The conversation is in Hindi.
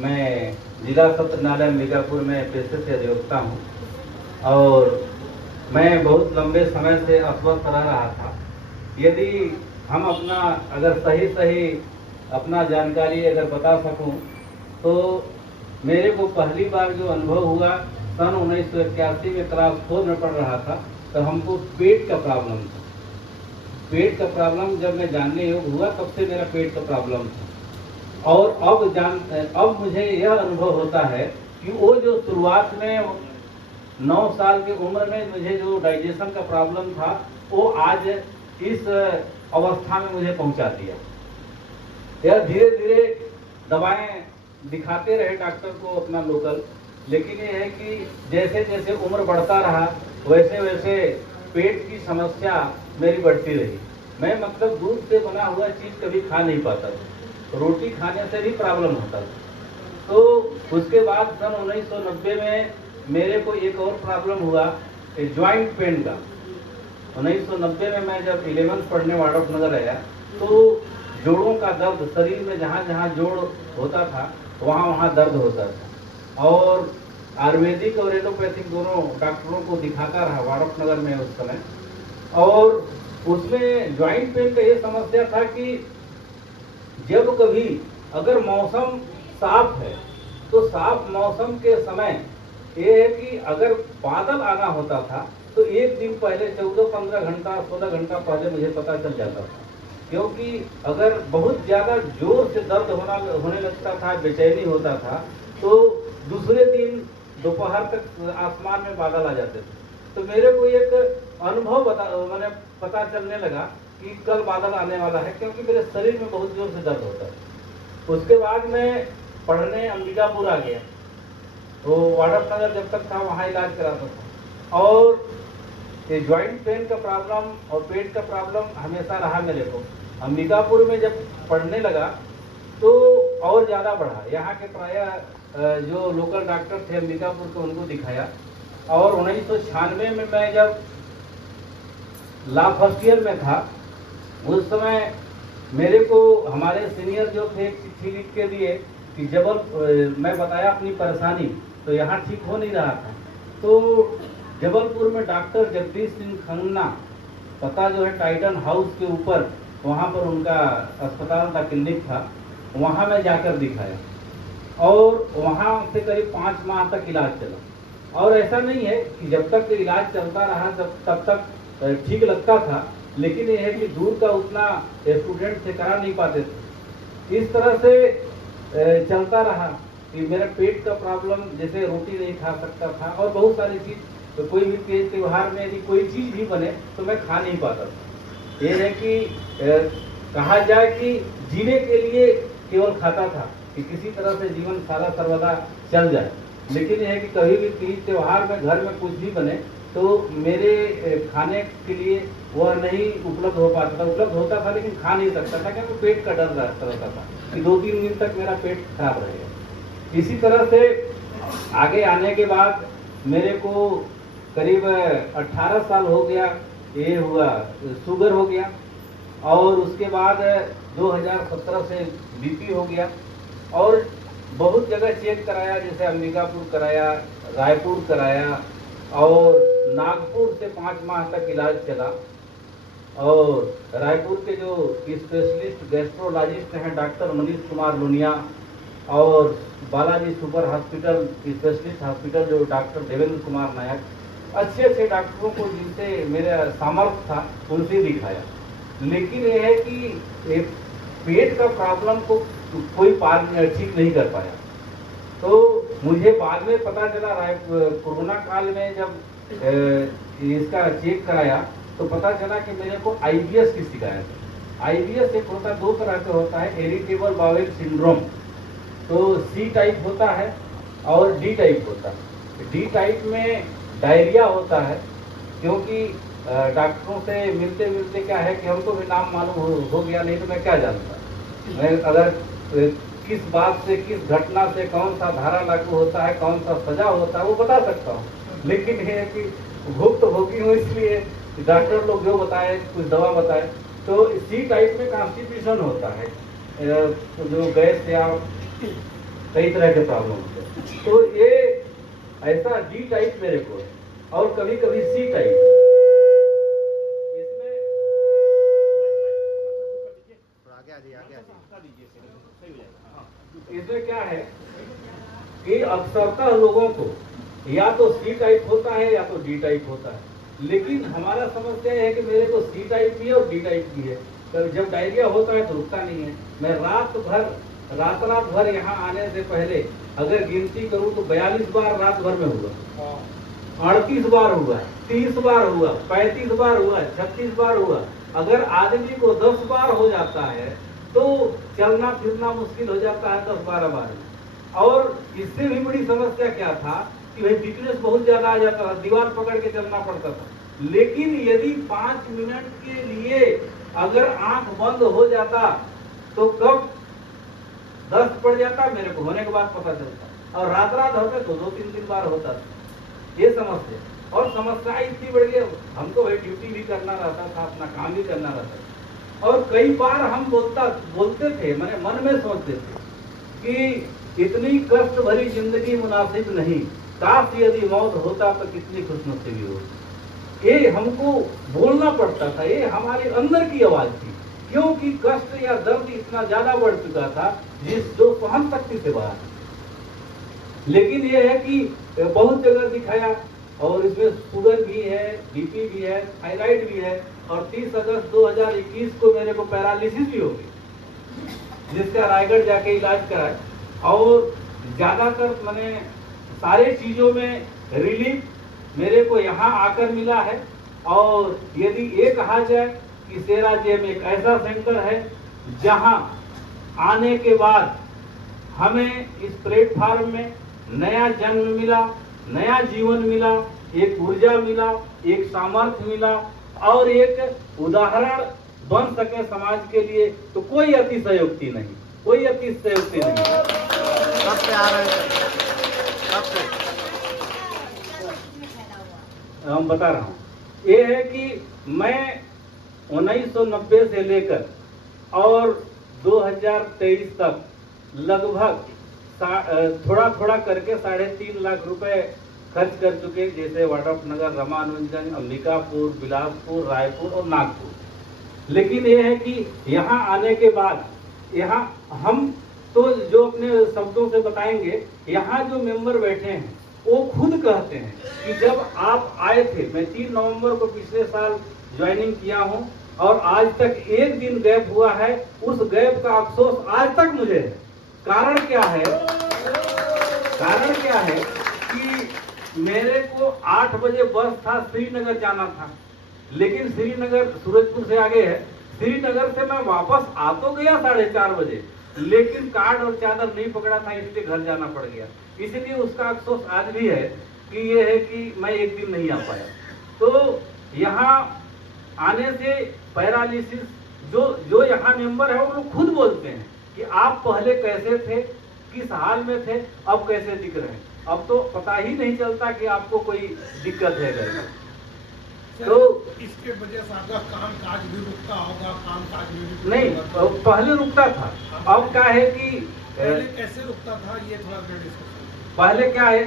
मैं जिला सत्र न्यायालय अंबिकापुर में पेशे से अधिवक्ता हूँ और मैं बहुत लंबे समय से अस्वस्थ रह रहा था। यदि हम अपना अगर सही अपना जानकारी अगर बता सकूं तो मेरे को पहली बार जो अनुभव हुआ सन 1981 में क्लास 4 में पढ़ रहा था, तो हमको पेट का प्रॉब्लम था। पेट का प्रॉब्लम जब मैं जानने योग्य हुआ तब से मेरा पेट का प्रॉब्लम था। और अब मुझे यह अनुभव होता है कि वो जो शुरुआत में 9 साल की उम्र में मुझे जो डाइजेशन का प्रॉब्लम था वो आज इस अवस्था में मुझे पहुंचा दिया। यह धीरे धीरे दवाएं दिखाते रहे डॉक्टर को अपना लोकल, लेकिन ये है कि जैसे जैसे उम्र बढ़ता रहा वैसे वैसे पेट की समस्या मेरी बढ़ती रही। मैं मतलब दूध से बना हुआ चीज कभी खा नहीं पाता था, रोटी खाने से भी प्रॉब्लम होता था। तो उसके बाद सन 1990 में मेरे को एक और प्रॉब्लम हुआ ज्वाइंट पेन का। 1990 में मैं जब 11th पढ़ने वाड़फनगर आया तो जोड़ों का दर्द, शरीर में जहाँ जहाँ जोड़ होता था वहाँ वहाँ दर्द होता था, और आयुर्वेदिक और एलोपैथिक दोनों डॉक्टरों को दिखाता रहा वाड़फनगर में उस समय। और उसमें ज्वाइंट पेन का ये समस्या था कि जब कभी अगर मौसम साफ है तो साफ मौसम के समय ये है कि अगर बादल आना होता था तो एक दिन पहले 14-15 घंटा 16 घंटा पहले मुझे पता चल जाता था, क्योंकि अगर बहुत ज्यादा जोर से दर्द होने लगता था, बेचैनी होता था, तो दूसरे दिन दोपहर तक आसमान में बादल आ जाते थे। तो मेरे को एक अनुभव मैंने पता चलने लगा कि कल बादल आने वाला है, क्योंकि मेरे शरीर में बहुत जोर से दर्द होता है। उसके बाद मैं पढ़ने अंबिकापुर आ गया, तो वाड़फनगर जब तक था वहाँ इलाज कराता था। और ये ज्वाइंट पेन का प्रॉब्लम और पेट का प्रॉब्लम हमेशा रहा मेरे को। अंबिकापुर में जब पढ़ने लगा तो और ज़्यादा बढ़ा। यहाँ के प्रायः जो लोकल डॉक्टर थे अंबिकापुर के उनको दिखाया। और 1996 में मैं जब लॉ फर्स्ट ईयर में था उस समय मेरे को हमारे सीनियर जो थे चिट्ठी लिख के दिए कि जब मैं बताया अपनी परेशानी, तो यहाँ ठीक हो नहीं रहा था। तो जबलपुर में डॉक्टर जगदीश सिंह खन्ना, पता जो है टाइटन हाउस के ऊपर, वहाँ पर उनका अस्पताल था, क्लिनिक था, वहाँ मैं जाकर दिखाया और वहाँ से करीब 5 माह तक इलाज चला। और ऐसा नहीं है कि जब तक इलाज चलता रहा तब तक ठीक लगता था, लेकिन यह है कि दूर का उतना स्टूडेंट से करा नहीं पाते थे। इस तरह से चलता रहा कि मेरा पेट का प्रॉब्लम, जैसे रोटी नहीं खा सकता था और बहुत सारी चीज, तो कोई भी तेज त्योहार में यदि कोई चीज भी बने तो मैं खा नहीं पाता था। ये है कि कहा जाए कि जीने के लिए केवल खाता था कि किसी तरह से जीवन सारा सर्वदा चल जाए, लेकिन यह है कि कभी भी तीज त्योहार में घर में कुछ भी बने तो मेरे खाने के लिए वह नहीं उपलब्ध हो पाता था। उपलब्ध होता था लेकिन खा नहीं सकता था, क्योंकि पेट का डर रहता था कि 2-3 दिन तक मेरा पेट खराब रहेगा। इसी तरह से आगे आने के बाद मेरे को करीब 18 साल हो गया, ये हुआ शुगर हो गया, और उसके बाद 2017 से बीपी हो गया। और बहुत जगह चेक कराया, जैसे अंबिकापुर कराया, रायपुर कराया, और नागपुर से 5 माह तक इलाज चला। और रायपुर के जो स्पेशलिस्ट गैस्ट्रोलॉजिस्ट हैं डॉक्टर मनीष कुमार लुनिया, और Balaji super hospital specialist hospital जो डॉक्टर देवेंद्र कुमार नायक, अच्छे अच्छे डॉक्टरों को जिनसे मेरा सामर्थ्य था उनसे दिखाया। लेकिन यह है कि पेट का प्रॉब्लम को कोई ठीक नहीं कर पाया। तो मुझे बाद में पता चला, कोरोना काल में जब इसका चेक कराया तो पता चला कि मेरे को आईबीएस की शिकायत है। आईबीएस एक होता, 2 तरह से होता है, इरिटेबल बाउल सिंड्रोम। तो सी टाइप होता है और डी टाइप होता है। डी टाइप में डायरिया होता है, क्योंकि डॉक्टरों से मिलते मिलते क्या है कि हमको भी नाम मालूम हो गया, नहीं तो मैं क्या जानता। मैं अगर किस बात से, किस घटना से कौन सा धारा लागू होता है, कौन सा सजा होता है, वो बता सकता हूँ, लेकिन ये है कि भुक्त भोगी हूँ, इसलिए डॉक्टर लोग जो बताए, कुछ दवा बताए। तो सी टाइप में कॉन्स्टिपेशन होता है, जो गैस या कई तरह के प्रॉब्लम होते हैं। तो ये ऐसा डी टाइप मेरे को है और कभी कभी सी टाइप। इसमें क्या है कि अक्सरतः लोगों को या तो सी टाइप होता है या तो डी टाइप होता है, लेकिन हमारा समस्या है कि मेरे को सी टाइप भी है और डी टाइप भी है। तो जब डायरिया होता है तो रुकता नहीं है। मैं रात भर यहाँ आने से पहले अगर गिनती करूँ तो 42 बार रात भर में हुआ, 38 बार हुआ, 30 बार हुआ, 35 बार हुआ, 36 बार हुआ। अगर आदमी को 10 बार हो जाता है तो चलना फिरना मुश्किल हो जाता है 10-12 बार में। और इससे भी बड़ी समस्या क्या था कि भाई वीकनेस बहुत ज्यादा आ जाता था, दीवार पकड़ के चलना पड़ता था। लेकिन यदि 5 मिनट के लिए अगर आंख बंद हो जाता तो कब दस्त पड़ जाता मेरे को होने के बाद पता चलता, और रात होता तो 2-3 बार होता था। ये समस्या और समस्या इतनी बढ़ गई, हमको भाई ड्यूटी भी करना रहता था, अपना काम भी करना रहता था। और कई बार हम बोलते थे, मैंने मन में सोचते थे कि इतनी कष्ट भरी जिंदगी मुनासिब नहीं, काश यदि मौत होता तो कितनी खुशनसीबी होती। ये हमको बोलना पड़ता था, ये हमारे अंदर की आवाज थी, क्योंकि कष्ट या दर्द इतना ज्यादा बढ़ चुका था जो सहन शक्ति से बाहर। लेकिन ये है कि बहुत जगह दिखाया और इसमें शुगर भी है, बीपी भी है, थायराइड भी है। और 30 अगस्त 2021 को मेरे को पैरालिसिस भी हो गई, जिसका रायगढ़ जाके इलाज कराया। और ज्यादातर मैंने सारे चीजों में रिलीफ मेरे को यहाँ आकर मिला है। और यदि ये कहा जाए कि सेराजेम एक ऐसा सेंटर है जहां आने के बाद हमें इस प्लेटफार्म में नया जन्म मिला, नया जीवन मिला, एक ऊर्जा मिला, एक सामर्थ्य मिला और एक उदाहरण बन सके समाज के लिए, तो कोई अतिशयोक्ति नहीं, कोई अतिशयोक्ति नहीं। कब से आ रहे हैं? कब से? हम बता रहा हूँ, ये है कि मैं 1990 से लेकर और 2023 तक लगभग थोड़ा थोड़ा करके 3.5 लाख रुपए खर्च कर चुके, जैसे वाड्रफनगर, रामानुजगंज, अंबिकापुर, बिलासपुर, रायपुर और नागपुर। लेकिन ये है कि यहाँ आने के बाद यहाँ हम तो जो अपने शब्दों से बताएंगे, यहाँ जो मेंबर बैठे हैं वो खुद कहते हैं कि जब आप आए थे, मैं 3 नवंबर को पिछले साल ज्वाइनिंग किया हूँ और आज तक एक दिन गैप हुआ है, उस गैप का अफसोस आज तक मुझे है। कारण क्या है? कारण क्या है कि मेरे को 8 बजे बस था, श्रीनगर जाना था, लेकिन श्रीनगर सूरजपुर से आगे है। श्रीनगर से मैं वापस आ तो गया 4:30 बजे, लेकिन कार्ड और चादर नहीं पकड़ा था, इसलिए घर जाना पड़ गया। इसलिए उसका अफसोस आज भी है कि ये है कि मैं एक दिन नहीं आ पाया। तो यहाँ आने से पैरालिसिस जो यहाँ मेंबर है वो लोग खुद बोलते हैं कि आप पहले कैसे थे, किस हाल में थे, अब कैसे दिख रहे हैं। अब तो पता ही नहीं चलता कि आपको कोई दिक्कत है घर में। तो इसके वजह से आपका काम काज भी रुकता होगा, काम काज भी नहीं, पहले रुकता था, अब क्या है कि पहले कैसे रुकता था, ये थोड़ा डिस्कस। पहले क्या है